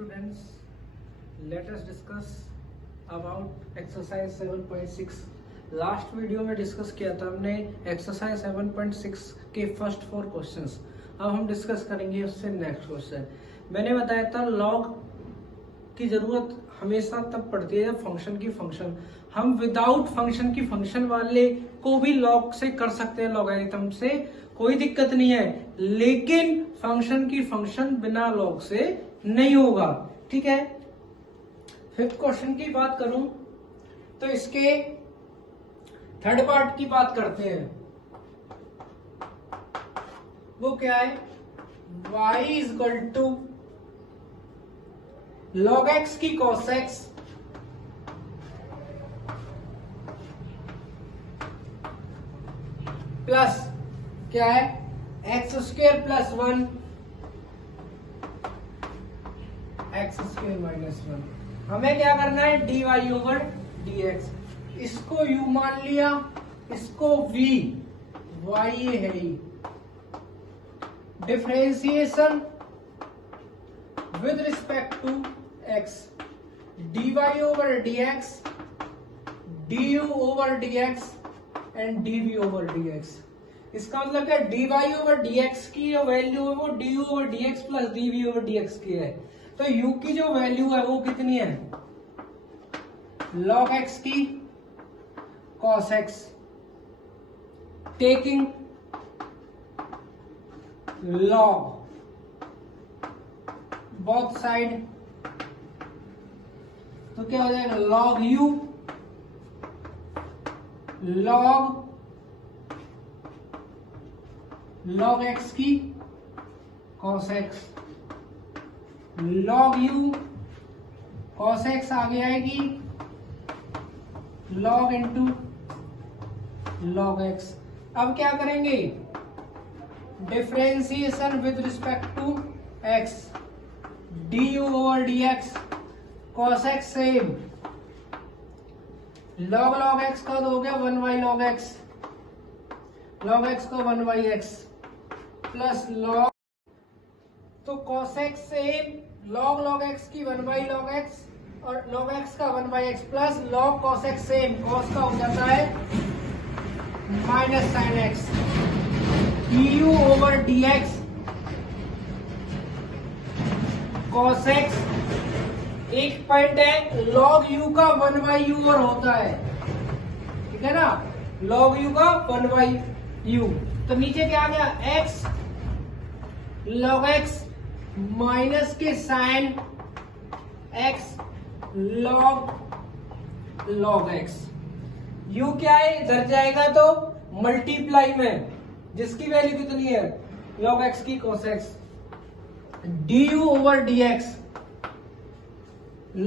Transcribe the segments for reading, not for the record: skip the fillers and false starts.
students, let us discuss about exercise 7.6. Last video में discuss किया था हमने एक्सरसाइज 7.6 के फर्स्ट 4 क्वेश्चंस। अब हम डिस्कस करेंगे उससे नेक्स्ट क्वेश्चन। मैंने बताया था लॉग की जरूरत हमेशा तब पड़ती है जब फंक्शन की फंक्शन, हम विदाउट फंक्शन की फंक्शन वाले को भी लॉग से कर सकते हैं, लॉगरिथम से कोई दिक्कत नहीं है, लेकिन फंक्शन की फंक्शन बिना लॉग से नहीं होगा। ठीक है, फिफ्थ क्वेश्चन की बात करूं तो इसके थर्ड पार्ट की बात करते हैं। वो क्या है? y is equal to log x की cos x प्लस क्या है x square plus 1 x square minus 1। हमें क्या करना है? dy over dx। इसको u मान लिया, इसको v, y ये है ही। Differentiation with respect to x, dy over dx, du over dx and dv over dx। इसका मतलब क्या? dy ओवर dx की जो वैल्यू है वो du over dx plus dv over dx की है। तो u की जो वैल्यू है वो कितनी है? log x की cos x, taking log both side, तो क्या हो जाएगा? log u log x की cos x, log u cos x आगे आएगी log इंटू log x। अब क्या करेंगे? Differentiation with respect to x, du over dx cos x same, log x का हो गया 1 by log x, log x का 1 by x प्लस log, तो cos x same, log x की 1 by log x और log x का 1 by x plus log cos x same, cos का हो जाता है minus sine x, du over dx cos x। एक पॉइंट है log u का 1 by u और होता है, ठीक है ना, log u का 1 by u। तो नीचे क्या आ गया? x log x माइनस के sign x log x। u क्या है? इधर जाएगा तो मल्टीप्लाई में, जिसकी वैल्यू कितनी है? log x की cos x, du over dx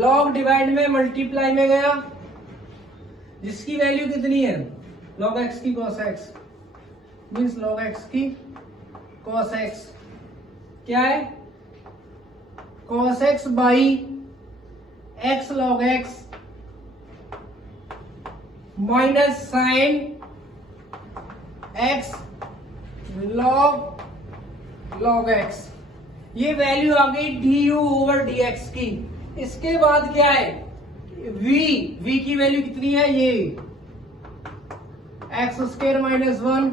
log divide में मल्टीप्लाई में गया, जिसकी वैल्यू कितनी है? log x की cos x, means log x की cos x क्या है? cos x by x log x minus sine x log x। ये वैल्यू आ गई du ओवर dx की। इसके बाद क्या है? v की वैल्यू कितनी है? ये x square minus 1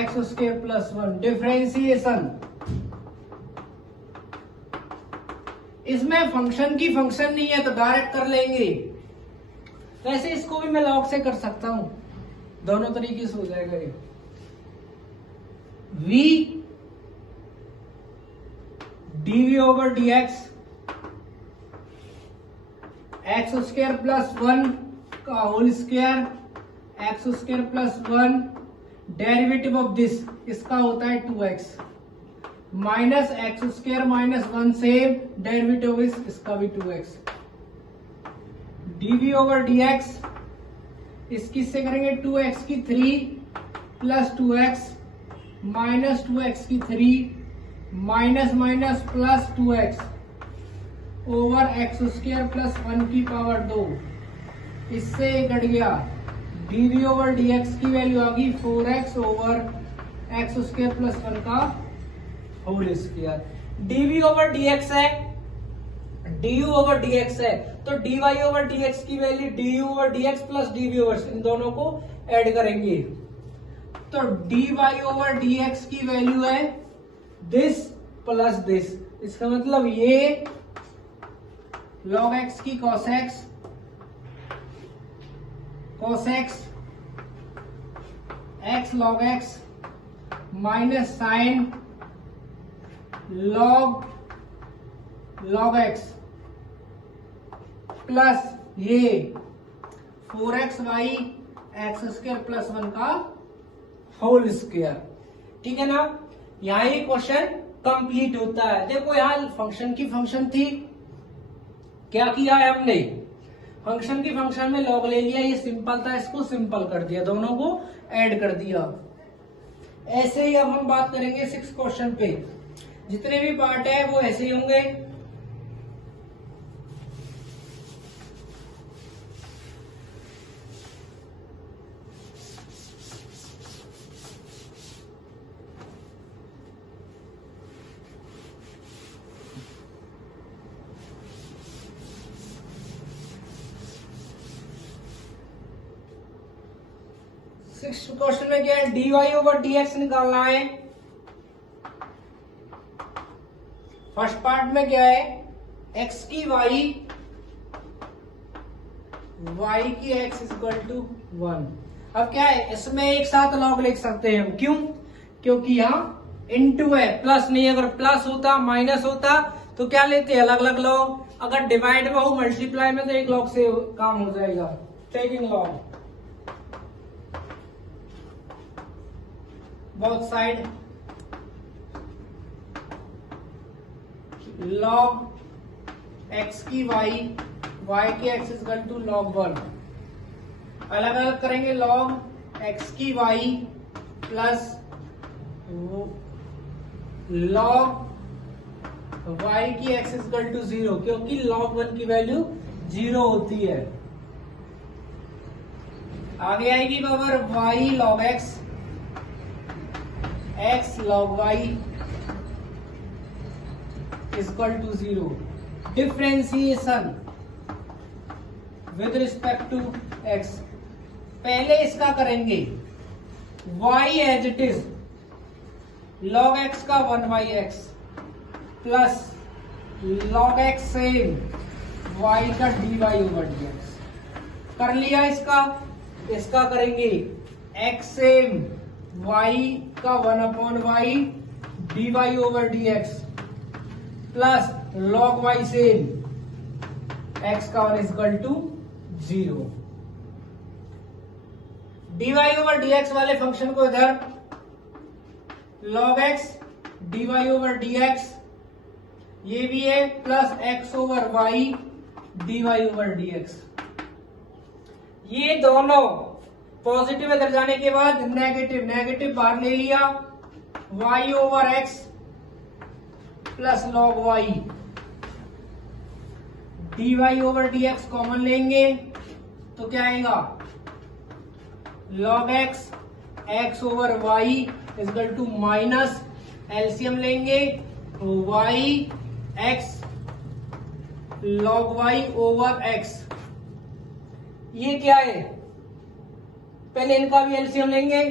x square plus 1। Differentiation, इसमें फंक्शन की फंक्शन नहीं है तो डायरेक्ट कर लेंगे, वैसे इसको भी मैं लॉग से कर सकता हूं, दोनों तरीके से हो जाएगा ये। v dv over dx x square plus 1 का whole square x square plus 1, derivative of this इसका होता है 2x minus x square minus 1 same, derivative इसका भी 2x। dv ओवर dx इसकी से करेंगे 2x की 3 प्लस 2x माइनस 2x की 3 minus minus plus 2x over x square plus 1 की पावर 2, इससे कट गया। dv ओवर dx की वैल्यू आ गई 4x over x square plus 1 का whole square. dv over dx है डी ओवर डी एक्स है, तो D Y over D X की value D over D X plus D V over, इन दोनों को ऐड करेंगे तो D Y over D X की वैल्यू है दिस प्लस दिस। इसका मतलब ये लॉग एक्स की cos x x log x minus sign log x plus ये 4xy एक्स स्क्वायर प्लस 1 का होल स्क्वायर। ठीक है ना, यहां ये क्वेश्चन कंप्लीट होता है। देखो यहां फंक्शन की फंक्शन थी, क्या किया है हमने, फंक्शन की फंक्शन में लॉग ले लिया, ये सिंपल था, इसको सिंपल कर दिया, दोनों को ऐड कर दिया। ऐसे ही अब हम बात करेंगे 6 क्वेश्चन पे, जितने भी पार्ट है वो ऐसे ही होंगे। सिक्स क्वेश्चन में क्या है, d Y over D x निकालना है। फर्स्ट पार्ट में क्या है, एक्स की वाई की एक्स इक्वल टू 1। अब क्या है, इसमें एक साथ लॉग लिख सकते हैं हम, क्यों, क्योंकि यहाँ इनटू है, प्लस नहीं, अगर प्लस होता माइनस होता तो क्या लेते हैं, अलग अलग लॉग। अगर डिवाइड में हो मल्टीप्लाई में तो एक लॉग से काम हो जाएगा। Taking log both side, log x की वाई की एक्स इक्वल टू लॉग 1। अलग अलग करेंगे, लॉग एक्स की वाई प्लस लॉग वाई की एक्स इक्वल टू 0, क्योंकि लॉग 1 की वैल्यू 0 होती है। आगे आएगी power y log x log y equal to 0। Differentiation with respect to x, पहले इसका करेंगे y as it is, log x का 1y(x) plus log x same y का dy ओवर dx। कर लिया इसका करेंगे x सेम y का 1/y dy over dx plus log y same x का 1 equal to 0। dy over dx वाले function को इधर log x dy over dx ये भी है, plus x over y dy over dx। ये दोनों पॉजिटिव इधर जाने के बाद नेगेटिव बाहर ले लिया, y over x plus log y dy over dx common लेंगे तो क्या आएगा, log x over y equal to minus, LCM लेंगे y x log y over x। ये क्या है, पहले इनका भी एलसीएम लेंगे,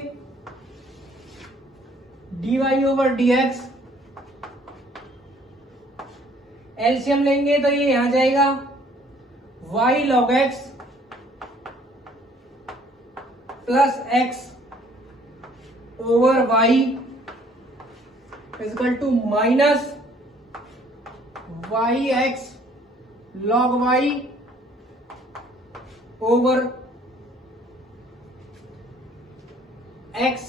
dy ओवर dx, एलसीएम लेंगे तो ये यहां जाएगा y log x plus x over y equal to minus y x log y over x।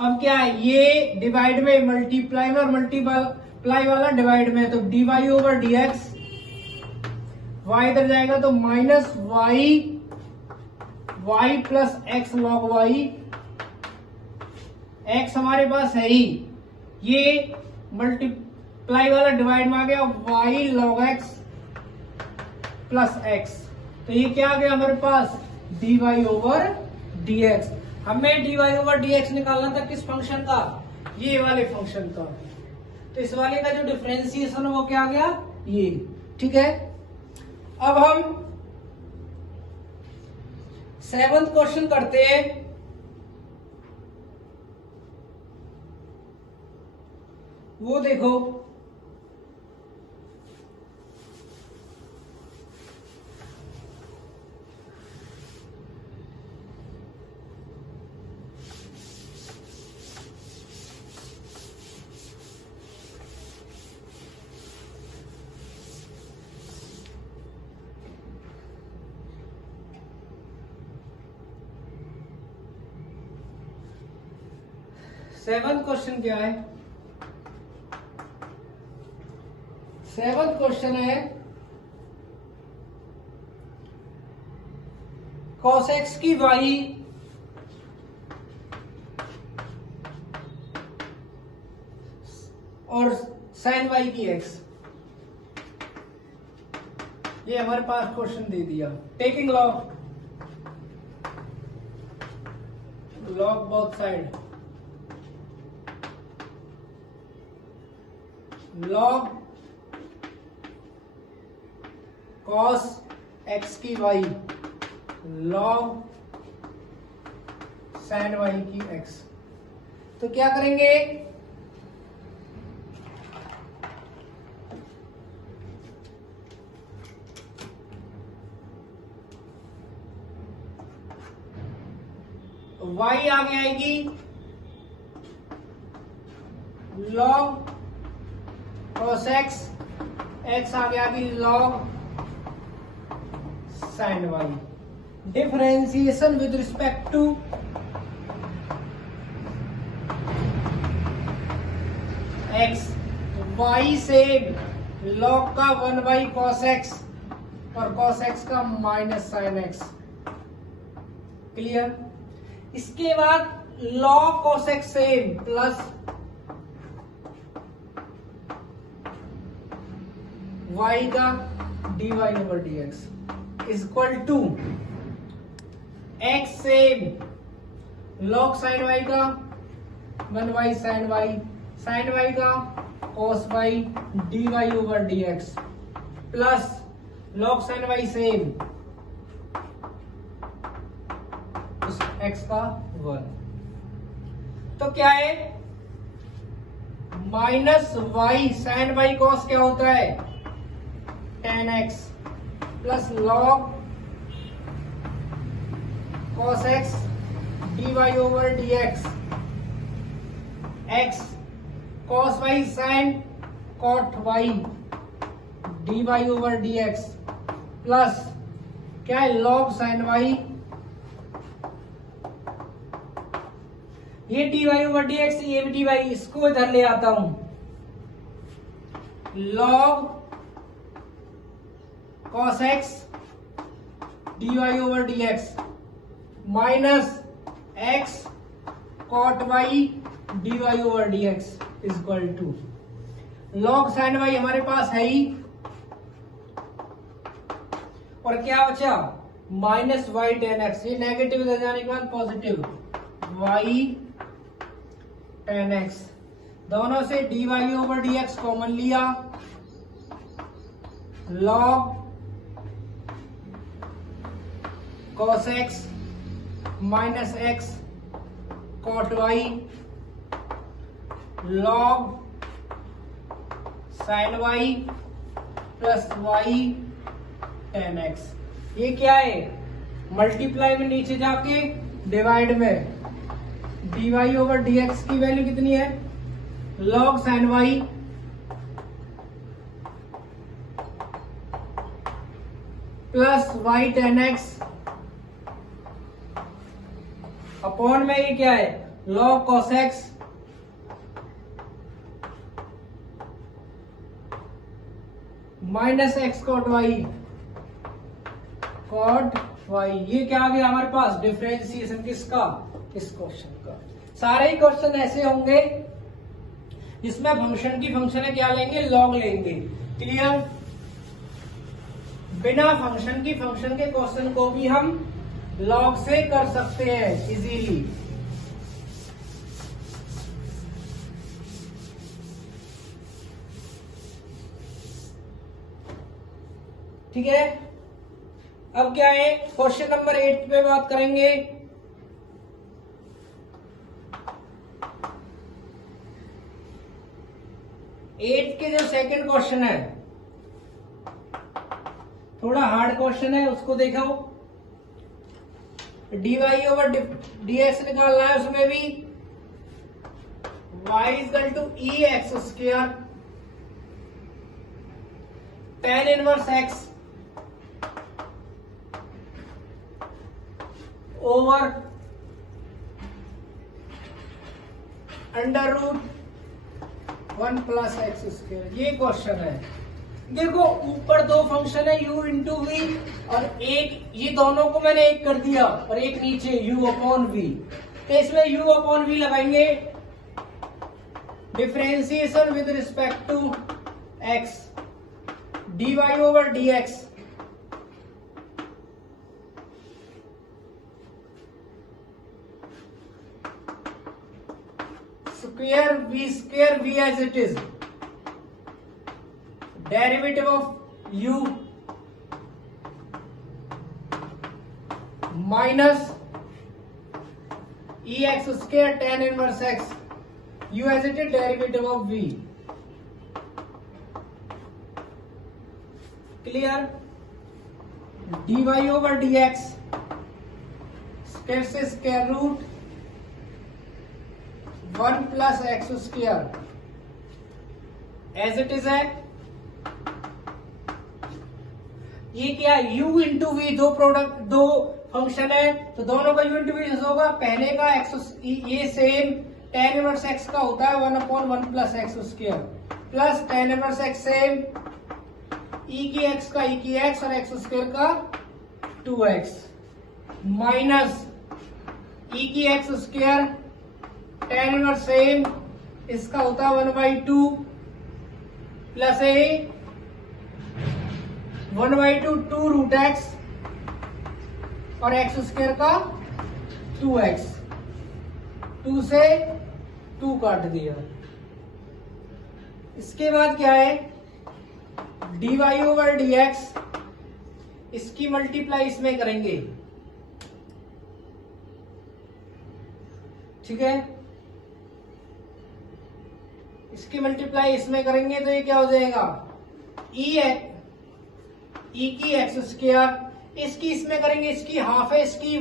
अब क्या है, ये डिवाइड में मल्टीप्लाई में और मल्टीप्लाई वाला डिवाइड में, तो dy ओवर dx, y इधर जाएगा तो minus y plus x log y, x हमारे पास है ही, ये मल्टीप्लाई वाला डिवाइड में आ गया y log x plus x, तो ये क्या आ गया हमारे पास, dy ओवर dx। हमें dy ओवर dx निकालना था किस फंक्शन का, ये वाले फंक्शन का, तो इस वाले का जो डिफरेंशिएशन वो क्या आ गया, ये, ठीक है। अब हम 7th क्वेश्चन करते हैं। वो देखो, सेवंथ क्वेश्चन क्या है? 7th क्वेश्चन है cos x की y और sin y की x। ये हमारे पास क्वेश्चन दे दिया। Taking log both side, log cos x की y, log sin y की x। तो क्या करेंगे? y आगे आएगी log cos x, x आगे आएगी log sin y। Differentiation with respect to x, y से log का 1 cos x और cos x का माइनस sin x। क्लियर? इसके बाद log cos x same plus y का dy over dx is equal to x same log sin y का 1 sin y, sin y का cos y dy over dx plus log sin y same x का 1। तो क्या है? Minus y sin y cos क्या होता है? tan x plus log cos x dy over dx, x cos y sin cot y dy over dx plus क्या है? log sin y, ये dy ओवर dx, ये भी dy, इसको इधर ले आता हूं log cos x dy over dx minus x cot y dy over dx is equal to log sin y हमारे पास है ही, और क्या बचा? माइनस y tan x, ये नेगेटिव इधर जाने के बाद पॉजिटिव y tan x, दोनों से dy ओवर dx कॉमन लिया, log cos x minus x cot y log sin y plus y tan x। ये क्या है? मल्टीप्लाई में नीचे जाके डिवाइड में dy ओवर dx की वैल्यू कितनी है? log sin y plus y tan x upon में ये क्या है? log cos x minus x cot y, cot y। ये क्या आ गया हमारे पास? डिफरेंशिएशन किसका? इस क्वेश्चन का। सारे ही क्वेश्चन ऐसे होंगे जिसमें फंक्शन की फंक्शन क्या लेंगे? लॉग लेंगे। क्लियर? बिना फंक्शन की फंक्शन के क्वेश्चन को भी हम लॉग से कर सकते हैं इजीली। ठीक है, अब क्या है, क्वेश्चन नंबर 8 पे बात करेंगे। एट के जो सेकंड क्वेश्चन है, थोड़ा हार्ड क्वेश्चन है, उसको देखो। dy ओवर dx निकालना है, उसमें भी y equal to e x square tan inverse x over under root 1 plus x square, ये क्वेश्चन है। देखो ऊपर दो फंक्शन है u इंटू वी, और एक ये दोनों को मैंने एक कर दिया, और एक नीचे u अपॉन वी। तो इसमें u अपॉन वी लगाएंगे, differentiation with respect to x, dy over dx square v as it is, derivative of u minus E x square tan inverse x, u as it is, derivative of v। Clear? dy over dx square से square root 1 plus x square as it is है। ये क्या है, u into V, दो function है, तो दोनों का u इंटू वी होगा। पहले का एक्स, ये सेम tan इनवर्स x का होता है 1 upon 1 plus x square, plus tan inverse x same e की x का e की x और एक्स स्क्वायर का 2x, माइनस e की x square tan inverse same इसका होता है 1/2 प्लस ए 1/2 2 रूट एक्स और एक्स स्क्वायर का 2x, 2 से 2 काट दिया। इसके बाद क्या है, dy ओवर dx, इसकी मल्टीप्लाई इसमें करेंगे, ठीक है, इसकी मल्टीप्लाई इसमें करेंगे तो ये क्या हो जाएगा, ई की एक्स स्क्वायर, इसकी इसमें करेंगे, इसकी हाफ है, इसकी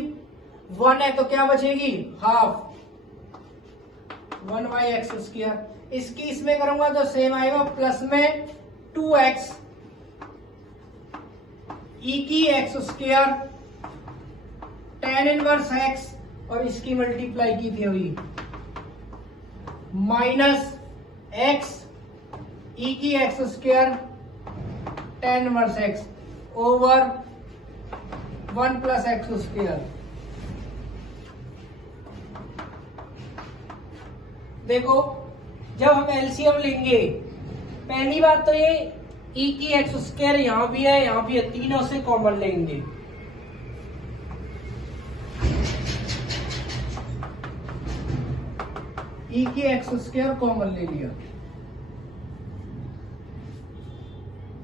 1 है, तो क्या बचेगी, हाफ 1 बाई एक्स स्क्वायर। इसकी इसमें करूंगा तो सेम आएगा, प्लस में 2x ई की x square tan inverse x, और इसकी मल्टीप्लाई की थी हुई, माइनस x ई की x square tan inverse x over 1 plus x square. देखो जब हम एलसीएम लेंगे, पहली बात तो ये ई की एक्स स्क्वायर यहां भी है, यहां भी है, तीनों से कॉमन लेंगे। ई की एक्स स्क्वायर कॉमन ले लिया,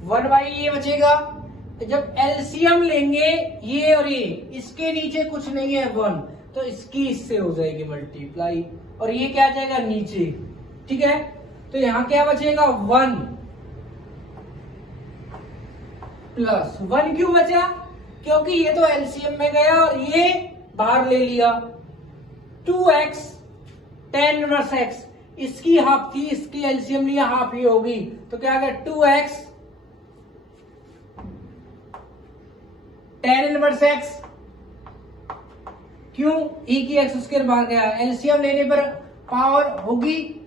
1 बाई ये बचेगा। तो जब एलसीएम लेंगे ये और ये, इसके नीचे कुछ नहीं है 1, तो इसकी इससे हो जाएगी मल्टीप्लाई, और ये क्या आ जाएगा नीचे, ठीक है। तो यहां क्या बचेगा, 1 प्लस 1 क्यों बचा, क्योंकि ये तो एलसीएम में गया और ये बाहर ले लिया। 2x tan इनवर्स x, इसकी हाफ थी, इसकी एलसीएम लिया, हाफ ही होगी, तो क्या आ गया 2x tan इनवर्स x, क्यों, e की एक्स स्क्वायर बाहर गया, एलसीएम लेने पर पावर होगी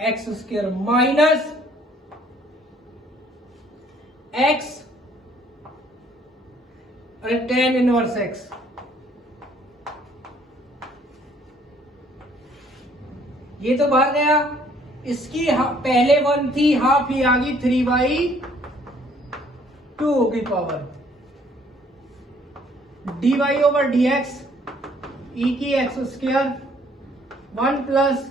एक्स स्क्वायर माइनस x और tan इनवर्स x। ये तो बाहर गया, इसकी पहले 1 थी, हाफ ही आ गई, 3/2 होगी पावर। dy ओवर dx ई की एक्स स्क्वायर 1 प्लस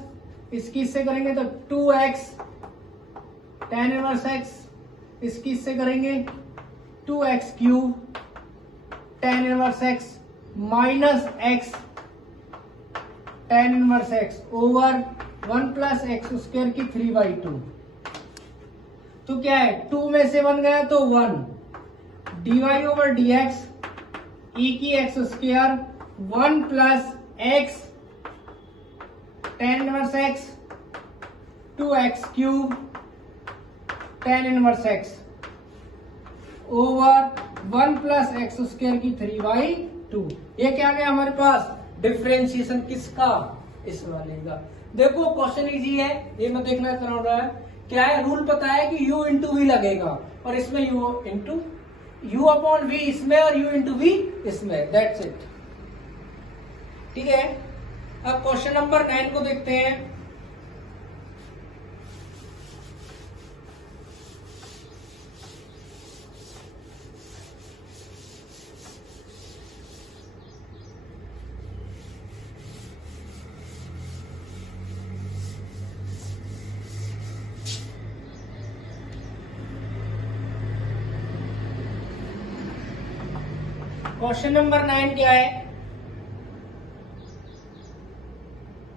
इसकी इससे करेंगे तो 2x tan इनवर्स x, इसकी इससे करेंगे 2x³ tan inverse x minus x tan inverse x over 1 plus x square की 3/2। तो क्या है, 2 में से 1 गया तो 1 dy ओवर dx e की x square 1 plus x tan inverse x 2x³ tan inverse x over 1 plus x square की 3/2। ये क्या गया हमारे पास, डिफरेंशिएशन किसका, इस वाले का। देखो क्वेश्चन इजी है, ये मैं देखना चाह रहा है क्या है, रूल पता है कि u इंटू वी लगेगा और इसमें u अपॉन वी इसमें और u इंटू वी इसमें, दैट्स इट। ठीक है, अब क्वेश्चन नंबर 9 को देखते हैं। क्वेश्चन नंबर 9 क्या है,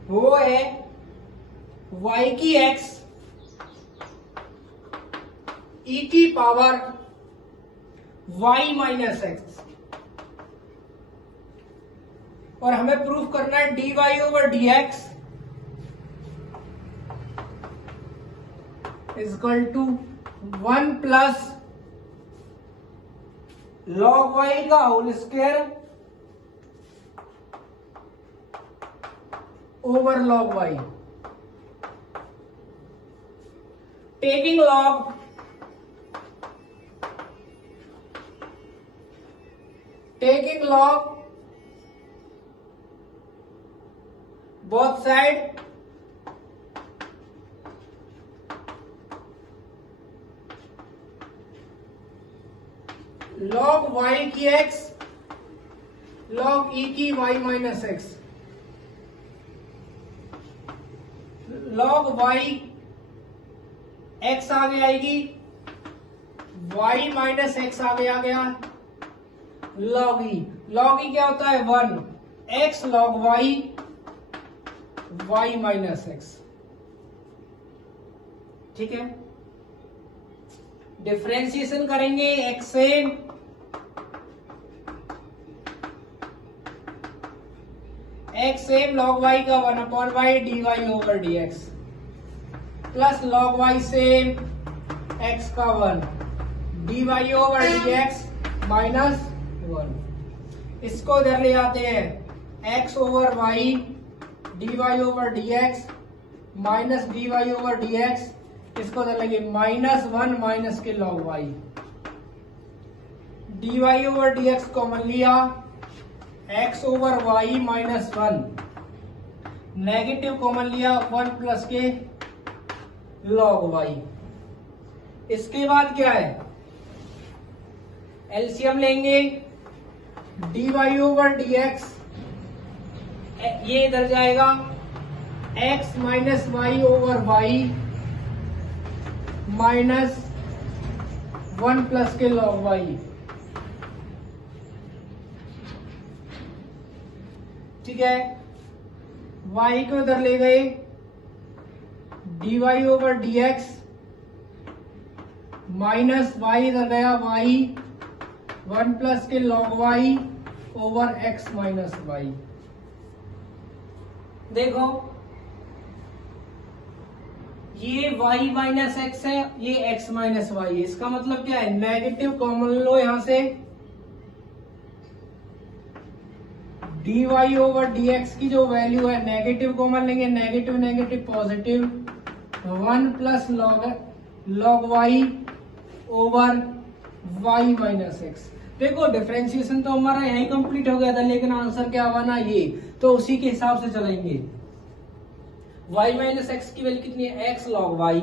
वो है y की x e की पावर y माइनस एक्स और हमें प्रूफ करना है dy over dx is equal to 1 plus log y का whole square over log y, taking log both side log y की x log e की y minus x, log y x आगे आएगी, y minus x आगे आ गया, log e क्या होता है 1 x log y minus x. ठीक है, डिफरेंशिएशन करेंगे x से, x सेम log y का 1 upon y dy over dx plus log y same x का 1 dy ओवर dx माइनस 1। इसको इधर ले आते हैं, x over y dy over dx minus dy over dx, इसको इधर लगे -1 माइनस के log y, dy over dx common लिया, x over y minus 1 negative common लिया, 1 प्लस के log y। इसके बाद क्या है, एलसीएम लेंगे, dy ओवर dx ये इधर जाएगा, x minus y over y minus 1 प्लस के log y। ठीक है, y को इधर ले गए, dy over dx minus y इधर गया, y 1 प्लस के log y over x minus y। देखो ये y माइनस एक्स है, ये x माइनस वाई है, इसका मतलब क्या है, नेगेटिव कॉमन लो यहां से, dy ओवर dx की जो वैल्यू है नेगेटिव कॉमन लेंगे, negative negative positive, 1 plus log y over y minus x. देखो डिफरेंशिएशन तो हमारा यही कंप्लीट हो गया था, लेकिन आंसर क्या बना ये, तो उसी के हिसाब से चलेंगे। y माइनस एक्स की वैल्यू कितनी है, x log y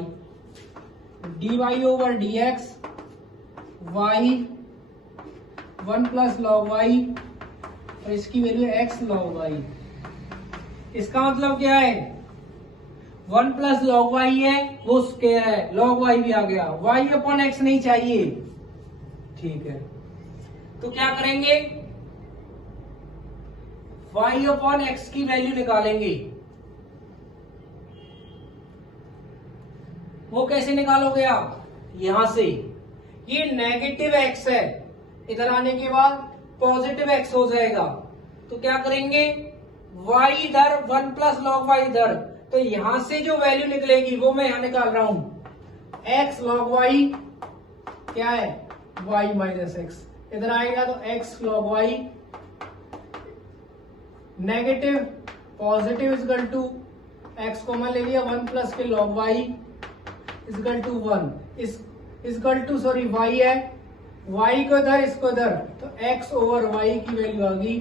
dy over dx y 1 plus log y और इसकी वैल्यू x log y। इसका मतलब क्या है, 1 प्लस log y है वो स्क्वायर है, log y भी आ गया, y अपॉन x नहीं चाहिए। ठीक है, तो क्या करेंगे, y अपॉन एक्स की वैल्यू निकालेंगे। वो कैसे निकालोगे आप, यहां से, ये नेगेटिव एक्स है, इधर आने के बाद पॉजिटिव एक्स हो जाएगा, तो क्या करेंगे, y इधर 1 प्लस लॉग वाई इधर, तो यहां से जो वैल्यू निकलेगी वो मैं यहां निकाल रहा हूं, x लॉग वाई क्या है, y माइनस एक्स, इधर आएगा तो x log y, negative positive is equal to x को मान ले लिया 1 प्लस के log y is equal to 1, is equal to sorry y है, y को इधर इसको इधर, तो x ओवर y की वैल्यू आ गई।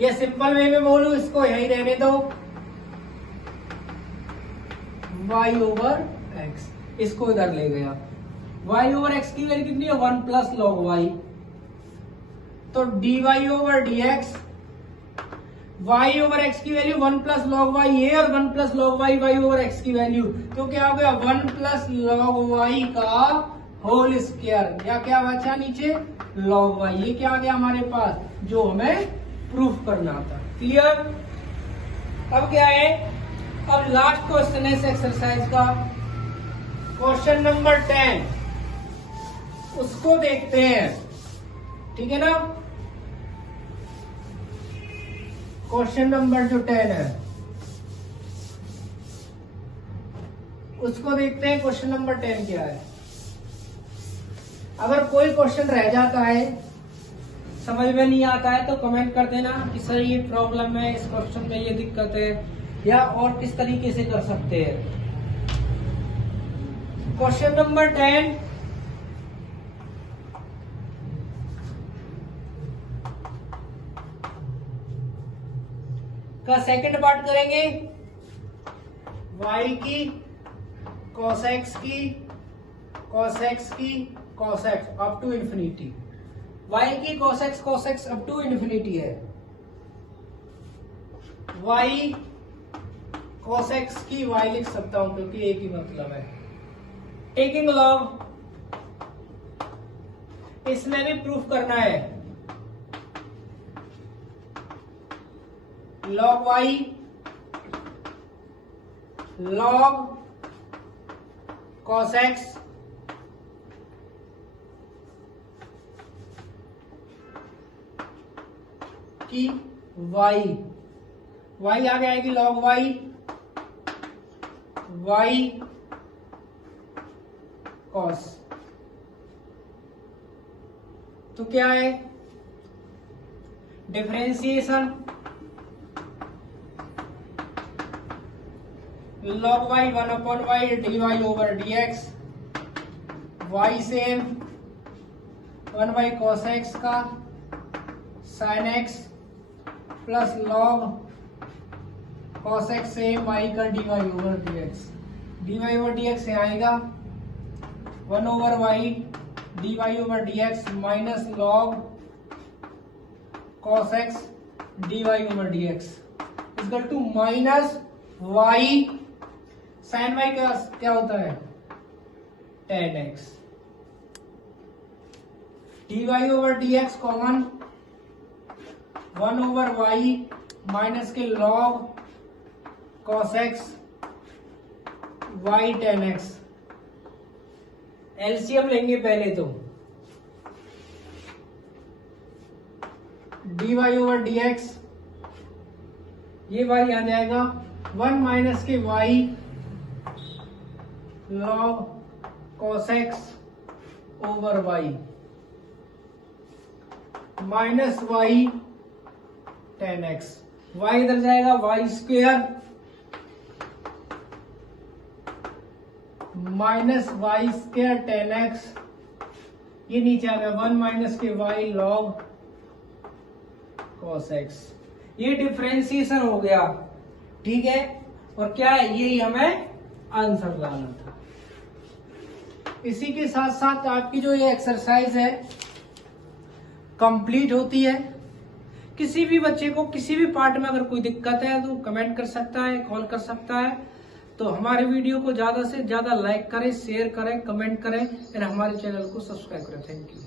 ये सिंपल वे में बोलूं, इसको यही रहने दो, y ओवर x, इसको इधर ले गया, y ओवर x की वैल्यू कितनी है, 1 प्लस लॉग y, तो dy over dx, y over x की वैल्यू 1 प्लस लॉग y है और 1 plus log y y over x की वैल्यू, तो क्या हो गया 1 प्लस लॉग y का होल स्क्वायर, या क्या बचा नीचे लॉग y, ये क्या आ गया हमारे पास जो हमें प्रूफ करना था। क्लियर। अब क्या है, अब लास्ट क्वेश्चन है इस एक्सरसाइज का, क्वेश्चन नंबर 10, उसको देखते हैं, ठीक है ना। क्वेश्चन नंबर जो 10 है उसको देखते हैं, क्वेश्चन नंबर 10 क्या है। अगर कोई क्वेश्चन रह जाता है, समझ में नहीं आता है, तो कमेंट कर देना कि सर ये प्रॉब्लम है, इस क्वेश्चन में ये दिक्कत है, या और किस तरीके से कर सकते हैं। क्वेश्चन नंबर 10, का सेकंड पार्ट करेंगे, y की cos x की cos x की cos x up to infinity, y की cos x up to infinity है, y cos x की y लिख सकता हूं क्योंकि एक ही मतलब है, टेकिंग लॉग, इसमें भी प्रूफ करना है, log y log cos x की y आगे आएगी लॉग y cos, तो क्या है differentiation, log y 1 upon y dy over dx, y same 1 by cos x का sin x plus log cos x same y का dy over dx, dy over dx यहाँ आएगा 1 over y dy over dx minus log cos x dy over dx equal to minus y sin y का क्या होता है tan x, dy over dx common 1 over y minus के log cos x y tan x, LCM लेंगे पहले तो, dy over dx ये y आ जाएगा 1 माइनस के y log cos x over y minus y tan x, y इधर जाएगा y square minus y square tan x, ये नीचे आ गया 1 माइनस के y log cos x, ये डिफरेंशिएशन हो गया, ठीक है। और क्या है, यही हमें आंसर लाना था। इसी के साथ साथ आपकी जो ये एक्सरसाइज है कंप्लीट होती है। किसी भी बच्चे को किसी भी पार्ट में अगर कोई दिक्कत है तो कमेंट कर सकता है, कॉल कर सकता है। तो हमारे वीडियो को ज्यादा से ज्यादा लाइक करें, शेयर करें, कमेंट करें और हमारे चैनल को सब्सक्राइब करें। Thank you.